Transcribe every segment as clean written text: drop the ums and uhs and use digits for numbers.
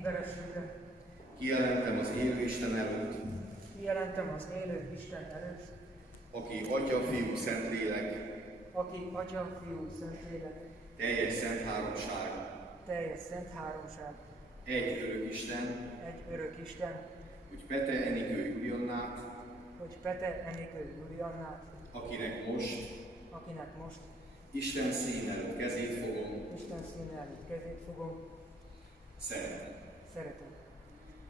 így vereségre. Kijelentem az élő Isten előtt, Kijelentem az élő Isten előtt, aki Atya, Fiú, Szentlélek, aki Atya, Fiú, Szentlélek, teljes szent háromság, teljes szent háromság, egy örök Isten, egy örök Isten, hogy Pete Enikő Juliannát, hogy Pete Enikő Juliannát, akinek most Isten szín előtt kezét fogom, Isten színe előtt kezét fogom, szeretem. szeretem.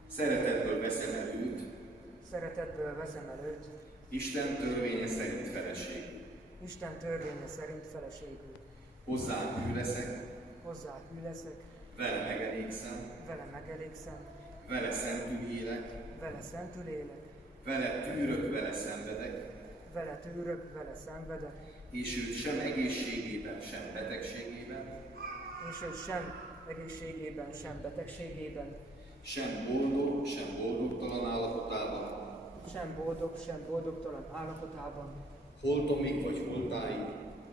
Szeretetből veszem el őt, Szeretetből veszem el őt, Isten törvénye szerint feleségül. Isten törvénye szerint feleségül. Hozzám hű leszek, Hozzá hű leszek, vele megelégszem, vele megelégszem, vele szentül élek, vele szentül élek, vele tűrök, vele szenvedek, vele tűrök, vele szenvedek, és őt sem egészségében, sem betegségében, és ő sem egészségében, sem betegségében, sem boldog, sem boldogtalan állapotában, sem boldog, sem boldogtalan állapotában, holtomig vagy holtáig,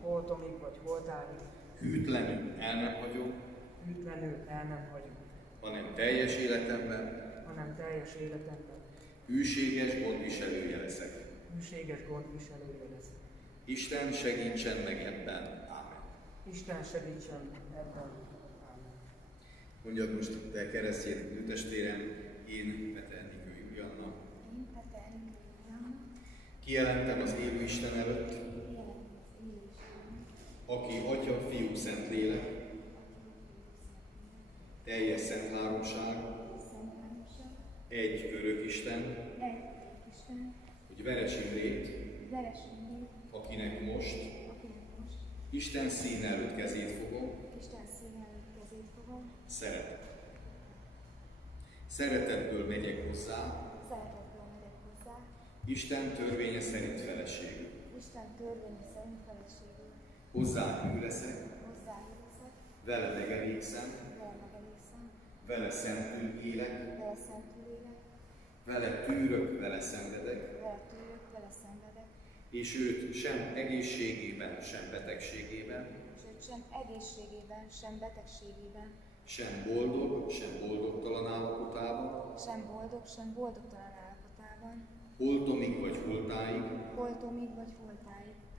holtomig vagy holtáig, hűtlenül el nem hagyom, hűtlenül el nem hagyom, hanem teljes életemben hanem teljes életemben hűséges gondviselője leszek. hűséges gondviselője lesz. Isten segítsen meg ebben. Ámen. Isten segítsen ebben. Ámen. Mondjad most te keresztény testvérem, én Pete Enikő Julianna. Én Pete Enikő Julianna. Kijelentem az élő Isten előtt, aki Atya, Fiú, Szentlélek, teljes szent háromság, egy örök Isten, hogy Veres Imrét, akinek most Isten színe előtt kezét fogom, szeretem. Szeretetből megyek hozzá, Isten törvénye szerint feleségül. Hozzá hű leszek, vele megelégszem, vele szentül élek, vele tűrök, vele szenvedek, és őt sem egészségében, sem betegségében, sem boldog, sem boldogtalan állapotában, holtomig vagy holtáig,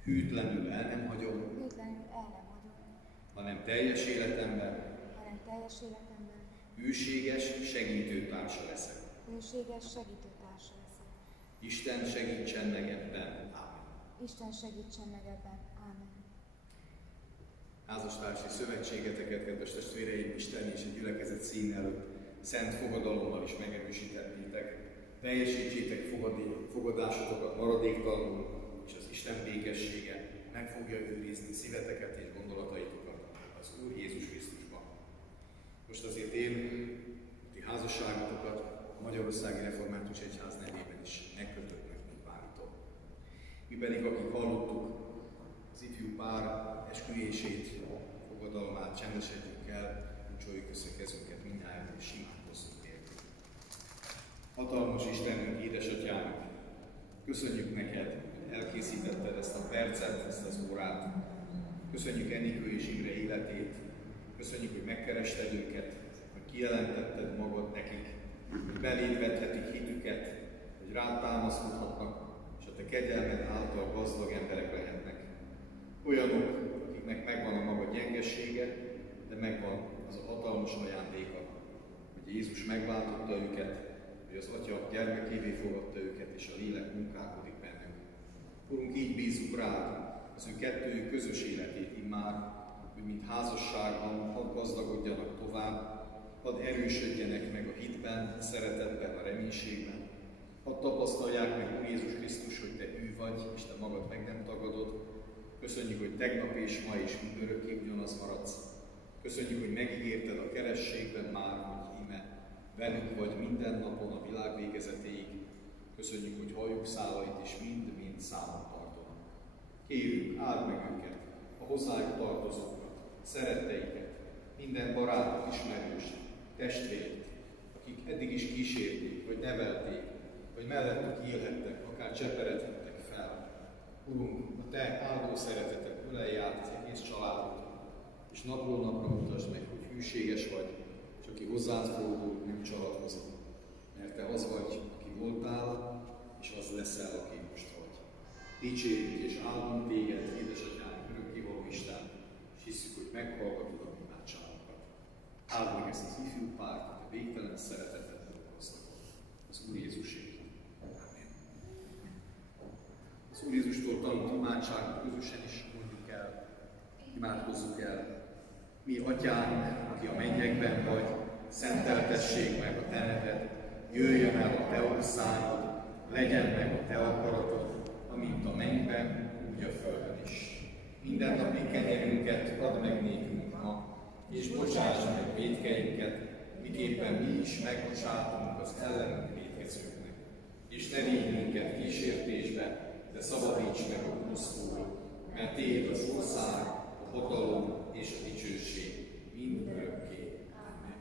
hűtlenül el nem hagyom, hanem teljes életemben hűséges segítőtársa leszek. Isten segítsen meg ebben. Ámen. Isten segítsen meg ebben. Ámen. Házastársi szövetségeteket, kedves testvéreim, Isten és a gyülekezet szín előtt szent fogadalommal is megerősítettétek. Teljesítsétek fogadásotokat maradéktalanul, és az Isten békessége meg fogja őrizni szíveteket és gondolataitokat az Úr Jézus Krisztusban. Most azért én ti házasságotokat a Magyarországi Református Egyház nevében is megkötöttnek nyilvánítom. Mi pedig, akik hallottuk az ifjú pár esküvését, fogadalmát, csendesedjünk el, kuncsoljuk össze kezünket mindnyájan, és imádkozzunk értük. Hatalmas Istenünk, édesatyánk, köszönjük neked, hogy elkészítetted ezt a percet, ezt az órát. Köszönjük Enikő és Imre életét, köszönjük, hogy megkerested őket, hogy kijelentetted magad nekik, hogy beléd vethetik hitüket, hogy rád támaszkodhatnak, és a te kegyelmed által gazdag emberek lehetnek. Olyanok, akiknek megvan a maga gyengesége, de megvan az a hatalmas ajándéka, hogy Jézus megváltotta őket, hogy az Atya gyermekévé fogadta őket, és a lélek munkálkodik bennük. Urunk, így bízzuk rád az ő kettőjük közös életét immár, hogy mint házasságban hadd gazdagodjanak tovább, hadd erősödjenek meg a hitben, a szeretetben, a reménységben. Hadd tapasztalják meg, Úr Jézus Krisztus, hogy te ő vagy, és te magad meg nem tagadod. Köszönjük, hogy tegnap és ma is mindörökké ugyanaz maradsz. Köszönjük, hogy megígérted a kerességben már, hogy íme velük vagy minden napon a világ végezetéig. Köszönjük, hogy halljuk szálait is mind-mind számon tartod. Kérjük, áld meg őket, a hozzájuk tartozókat, szeretteiket, minden barátot, ismerőst, testvért, akik eddig is kísérték, vagy nevelték, vagy mellettük élhettek, akár cseperedhettek fel. Urunk, a te áldó szereteted ölelj át az egész családot, és napról napra mutasd meg, hogy hűséges vagy, és aki hozzád fordul, nem búcsalatkozik. Mert te az vagy, aki voltál, és az leszel, aki most vagy. Dicsérjük és áldunk téged, édesatyánk, örökkévaló Isten, és hiszük, hogy meghallgatod a imádságunkat. Áld meg ezt az ifjú párt, a végtelen szeretetet okoztak az Úr Jézusért. Amen. Az Úr Jézustól tanult imádságot közösen is mondjuk el, imádkozzuk el. Mi atyánk, aki a mennyekben vagy, szenteltessék meg a te neved, jöjjön el a te országod, legyen meg a te akaratod, amint a mennyben, úgy a földön is. Mindennapi kenyerünket add meg nékünk ma, és bocsáss meg vétkeinket, miképpen mi is megbocsátunk az ellenünk vétkezőknek. És ne vigy minket kísértésbe, de szabadíts meg a gonosztól, mert tiéd az ország, a hatalom és a dicsőség mind örökké. Amen.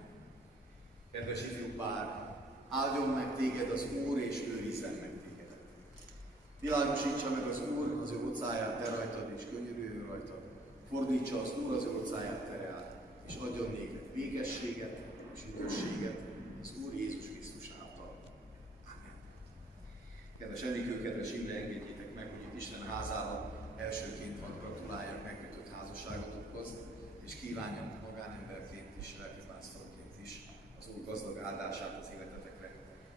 Kedves ifjú pár, áldjon meg téged az Úr, és őrizzen meg tégedet. Világosítsa meg az Úr az ő utcáját te rajtad, és könyörüljön rajtad. Fordítsa az Úr az ő utcáját te reád, és adjon néked békességet és üdvösséget az Úr Jézus Krisztus által. Amen. Kedves Enikő, kedves Imre, engedjétek meg, hogy itt Isten házában elsőként van gratuláljak megkötött házasságotokhoz, és kívánjam magánemberként is, lelkipásztorként is az Úr gazdag áldását az életetekre.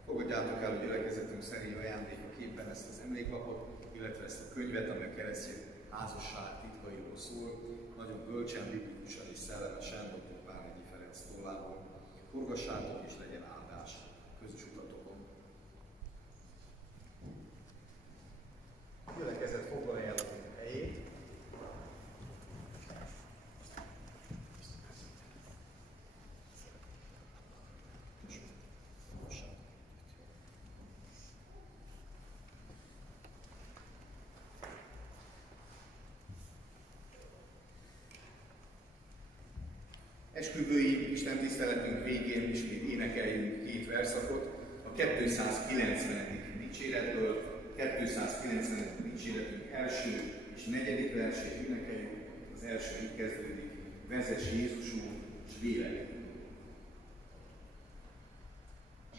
Fogadjátok el a gyülekezetünk szerény ajándékaképpen ezt az emléklapot, illetve ezt a könyvet, amely a keresztény házasság titkairól szól, nagyon bölcsen, biblikusan és szellemesen, Dr. Bánhegyi Ferenc tollából. Forgassátok és legyen áldás közös utatokon. A gyülekezet foglalja el a helyét. Esküvői Isten tiszteletünk végén ismét énekeljünk két verszakot, a 290. dicséretből, 290. dicséretünk első és negyedik versét énekeljük, az első így kezdődik, vezess Jézusunk, s vélekedjünk.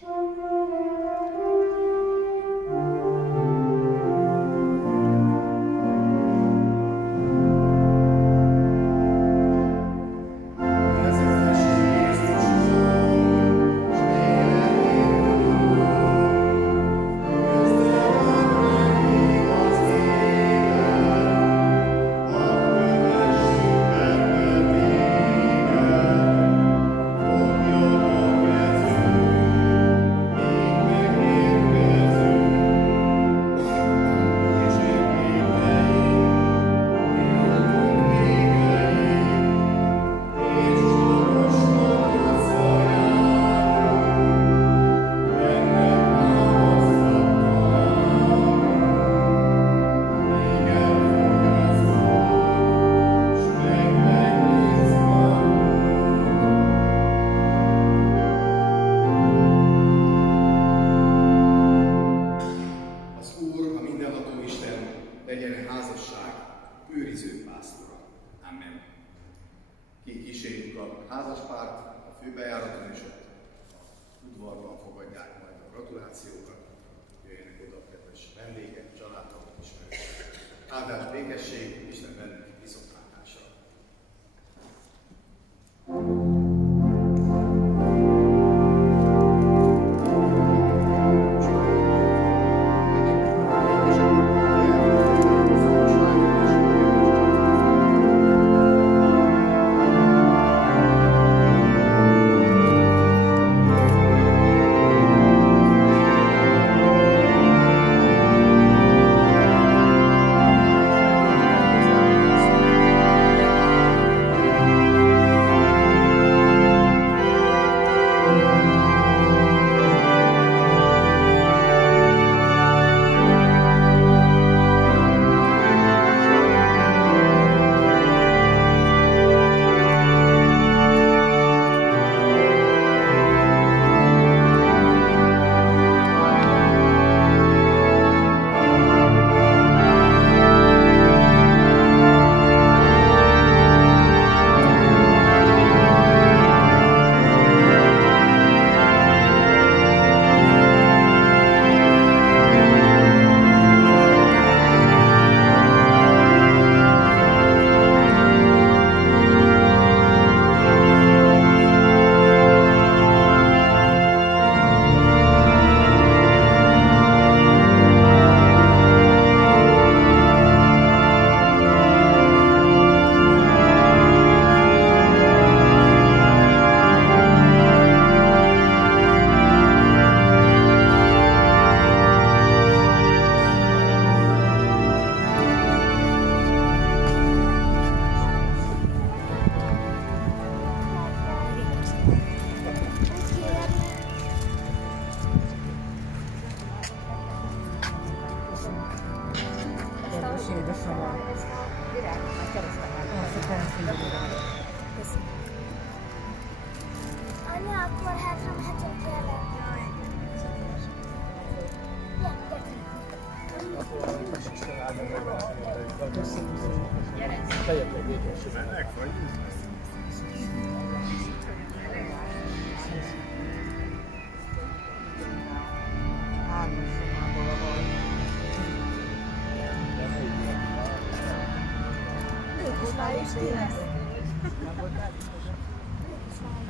Amen.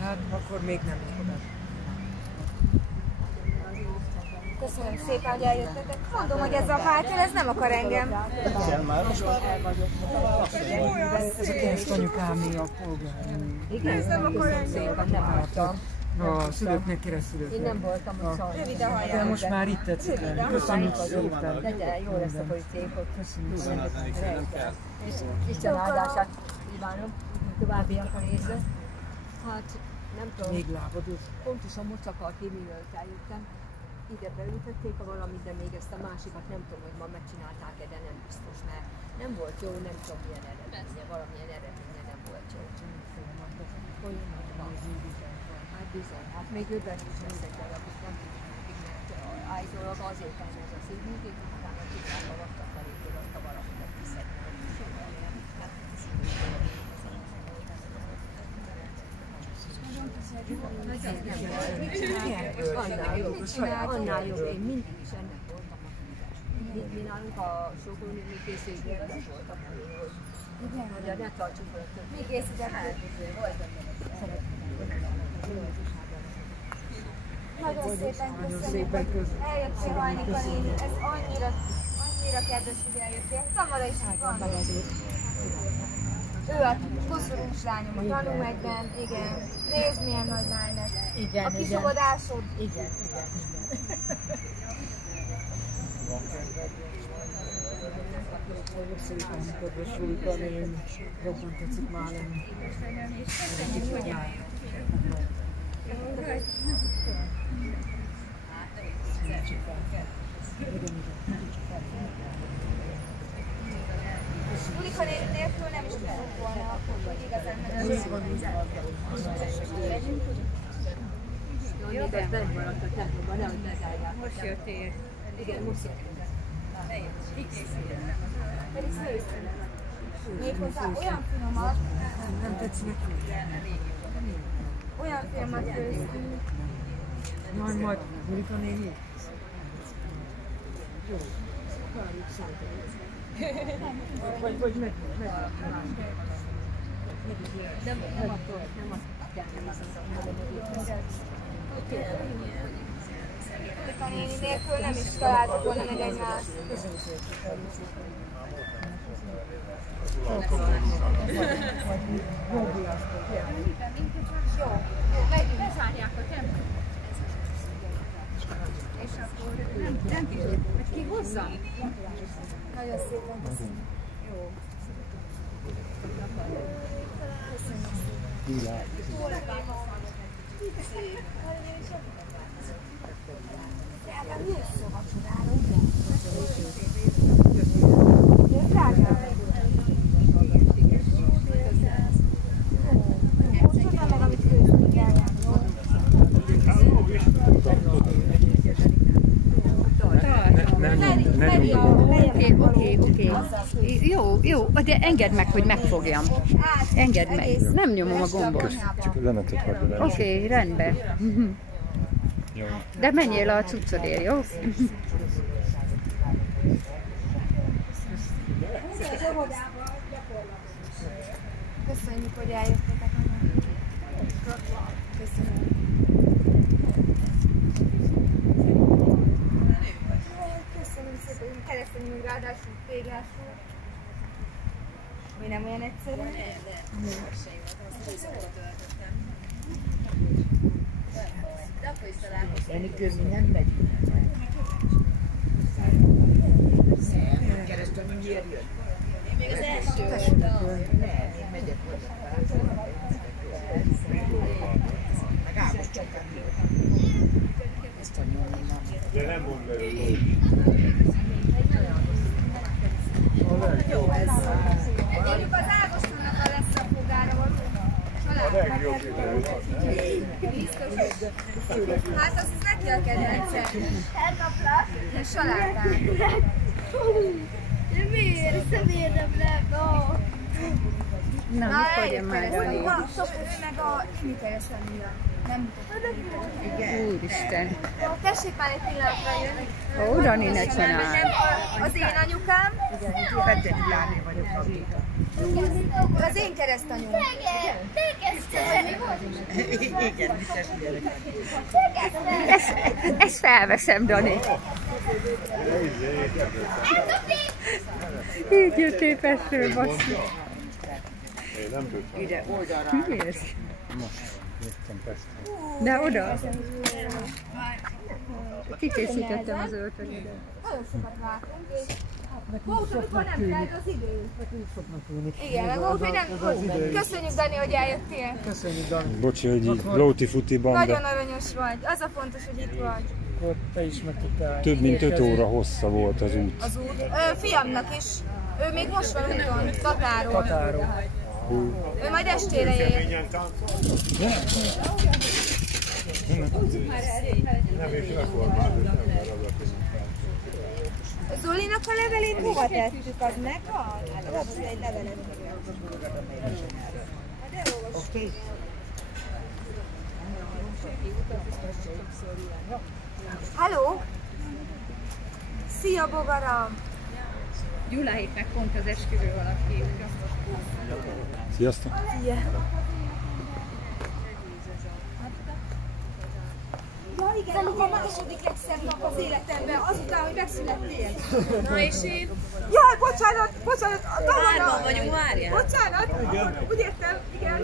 Hát akkor még nem. Köszönöm szépen, hogy eljöttetek. Mondom, hogy ez a háttér, ez nem akar engem. Ezek ezt anyukámé a polgári. Igen, ez nem akar engem. Nem voltam. A szülőknek keresztülőknek. Én nem voltam ott szalma. Rövid a hajam. De most már itt tetszik lenni. Köszönjük szépen. De jó lesz a politikot. Köszönjük szépen. És Isten áldását kívánom továbbiakon nézve. Hát nem tudom. Még lábadod. Pontosan most akartam, mielőtt eljöttem. Ide beültették a valamit, de még ezt a másikat nem tudom, hogy ma megcsinálták-e, de nem biztos, mert nem volt jó, nem tudom milyen eredménye, valamilyen eredménye nem volt jó. Hát bizony, hát még őben is leszek valamit, nem tudom, mert állítólag azért van ez a szívműtét, utána tudják a vaktak felé tudott a valaminek kiszedni. Annál jobb, én mindig is ennek voltam a híves. Mi nálunk a sokónői készítőben voltak, hogy ne tartsuk fel a többet. Mi készítettek? Nagyon szépen köszönjük. Eljöttél Vajnika néni, ez annyira kedves, hogy eljöttél. Tamara is van. Ő a koszorús lányom a tanúmegyben, igen. Nézd, milyen nagy lány lett. Igen, a kisogodásod. Igen. Nagyon szépen kedves Julika ném. Jobban tetszik már lenni. Julika néni nélkül nem is tudok volna, hogy igazán Jó, de bent maradt a templomban, nehogy bezárják. Most jöttél. Igen, most jöttél. pedig főztünk. Méghozzá olyan finomat, Nem tetszik neki? olyan finomat főztünk. Majd Julika néni. Jó. Vagy meg. Nem attól, nem Julika néni nélkül nem is találtuk volna meg egymást. Jó, megyünk. Bezárják a templomot. És akkor nem tudom, hogy ki hozza? Nagyon szépen köszönöm. Jó. Mi lesz a vacsorára, ugye? Ez drága. Csodál meg, amit főztünk el. Feri a Oké. Jó, de engedd meg, hogy megfogjam. Engedd meg. Nem nyomom a gombot. Csak lemetett hagyod el. Oké, rendben. Jó. De menjél a cuccodért, jó? Köszönjük, hogy eljöttetek. Köszönöm. Köszönöm szépen, hogy keresztényünk ráadásul téglásról. Mi nem olyan egyszerű? Enikő mi nem megyünk. Keresztül mindjárt jön. Még az első. Nem, én megyek hozzá. Meg Ágos csakán ezt a nyomni. De nem mond le. Jó, ez. Egyébként az Ágostonnak a lesz a fogára volt. A legjobb idő. Biztos. Hát az neki a kedvence. Elkaplak. Salátán. Miért? Miért nem lehet? Na, mikor jön már Dani? Ő meg a imiteljesen miatt. Nem mutatja. Úristen. Tessék már egy pillanatra jönni. Ó, Dani, ne csinálj. Az én anyukám. Peteri Láné vagyok, Ragita. Az én keresztanyum. Igen, mi testvérek. Ezt felveszem, Dani. Így jöttél Pestről, basszus. Én nem tudtam. Ide, oldalra. Mi ez? Most jöttem Pestről. De oda. Kikészítettem az öltöződet. Nagyon sokat látunk, és volt, amikor nem telt az idő. Igen, meg volt, hogy nem. Köszönjük, Dani, hogy eljöttél. Köszönjük, Dani. Bocsi, hogy így Lóti futiban, Nagyon de aranyos vagy. Az a fontos, hogy itt vagy. Akkor te is meg tudtál. több mint 5 óra hossza volt az út. Az út. Fiamnak is. Ő még most van úton, Tatáról. Tatáról. Ő majd estére ér. Nem is reformált, nem maradott. Zolinak a levelét hova tettük? Az megvan? Az egy levelet. Oké. Halló? Szia, bogaram! Gyuláéknek pont az esküvő valaki. Sziasztok! Ja igen, a második legszebb nap az életemben, azután, hogy megszülettél. Na és én? Jaj, bocsánat, a Hárman vagyunk, várjál. Bocsánat, úgy értem, igen.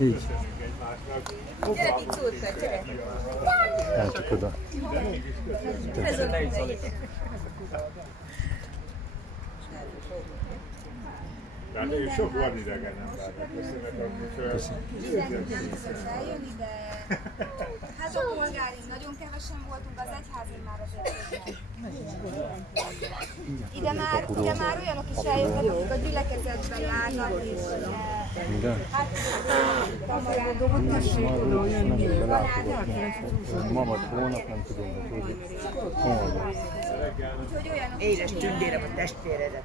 Így. Gyere, itt szóltak, gyere. Álltok oda. Ez a legjobb. Tehát ő sok van idegen embernek. Köszönöm. Eljön ide. Hát a polgáring, nagyon kevesen voltunk, az egyházin már azért. Ide már olyanok is eljönnek, akik a gyülekezetben járnak, és Minden? Ma vagy holnap, nem tudom, hogy Édes tündérem a testvéredet.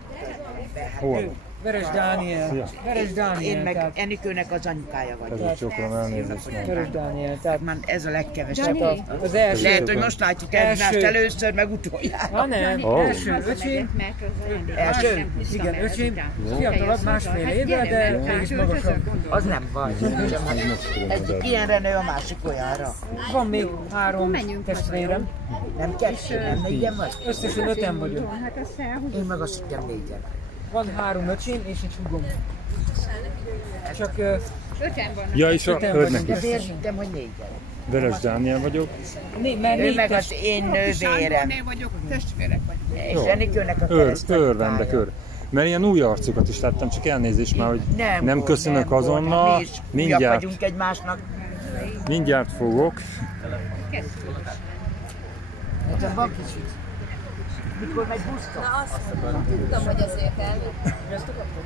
hol? Veres Dániel. Veres Dániel. Én meg tehát- Enikőnek az anyukája vagyok. Ez csokrom elnézést. Veres Dániel. Tehát Már ez a legkevesebb. az első. Lehet, hogy most látjuk egymást először, meg utoljára. Ha nem, Ó. első öcsém. Első? Igen, öcsém. Fiatalabb másfél évvel, de mégis magasabb. Az nem baj. Egyik ilyenre nő, a másik olyanra. Van még 3 testvérem. Nem kettő, nem négyen vagy? Összesen 5-en vagyunk. Én meg azt hittem négyen. Van 3 öcsém és egy húgom. Csak Ja, és a öten hölgynek vagyunk. is. Ezért hittem, hogy négyen. Veres Dániel vagyok. Mert Ő négy meg az én nővérem. És Enikőnek a keresztanyukája. Örvendek, mert ilyen új arcokat is láttam, csak elnézést már, hogy nem köszönök volt. azonnal. Mi is újabb vagyunk Mindjárt, egymásnak. mindjárt fogok. Nekem van kicsit. Mikor megy buszka? Na azt tudtam, hogy azért elvitt.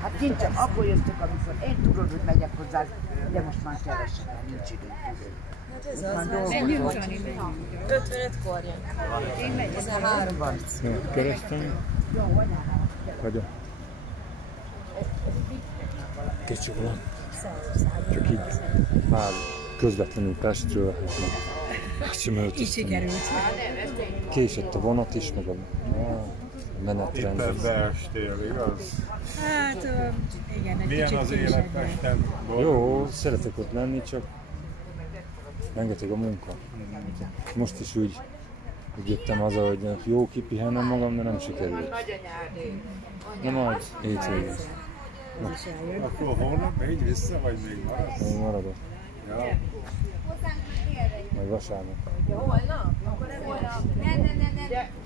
Hát kincsem, akkor jöttök, amikor én tudod, hogy megyek hozzá, de most már keresem, nincs idő. Hát ez az, 55-kor jön. Én megy, 13 van. Kerestem. Vagy a... Kicsi van. Csak így már közvetlenül Pestről, hát meg sem öltöztem. Késett a vonat is, meg a menetrend. Éppen beestél, igaz? Hát, igen, egy Milyen az élet Pesten? Jó, szeretek ott lenni, csak rengeteg a munka. Most is úgy jöttem haza, hogy jó, kipihenem magam, de nem sikerült. Na majd, hétvégén. Akkor holnap megy vissza, vagy még maradsz? Még maradok. Ja. Hozzánk délre. Majd vasárnap. Holnap? Akkor nem holnap. Nem.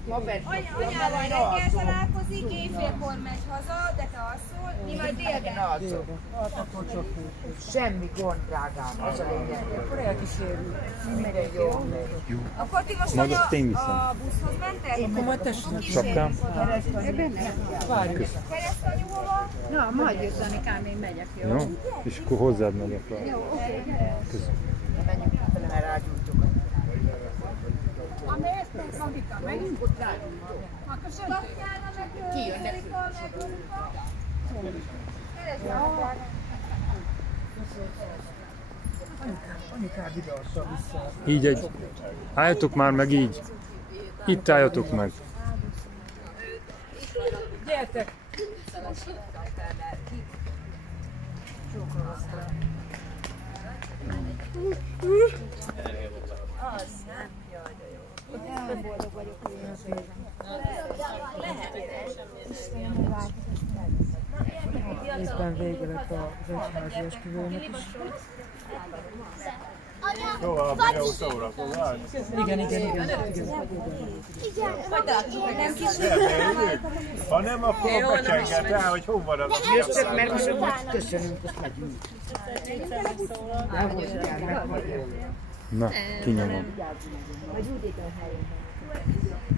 Ma Anya Anyával reggel találkozik, éjfélkor megy haza, de te alszol, mi majd délben. Semmi gond, drágám, az a lényeg. Akkor elkísérjük. Minden jó. Akkor ti most Majd anya azt én viszem. a buszhoz mentek? Akkor majd tessék. Sapkám? Várjuk. Keresztanyú hova? Na, majd jött Anikám, én megyek, jó? Jó? És akkor hozzád megyek rá. Jó, oké. Menjünk kifele, mert rágyújtok. Megint ott rágyunk. Tatjana meg Erika meg Lunka. Anyukám videóssal vissza. Így egy... Álljatok már meg így. Itt álljatok meg. Gyertek! Éppen vége lett az egyházi esküvőnek is. Jó, a videó szórakozás. Igen. Ha nem, akkor becsenget rá, hogy hol van az a Jöttök, mert most köszönünk, azt megyünk. Na, kinyomom.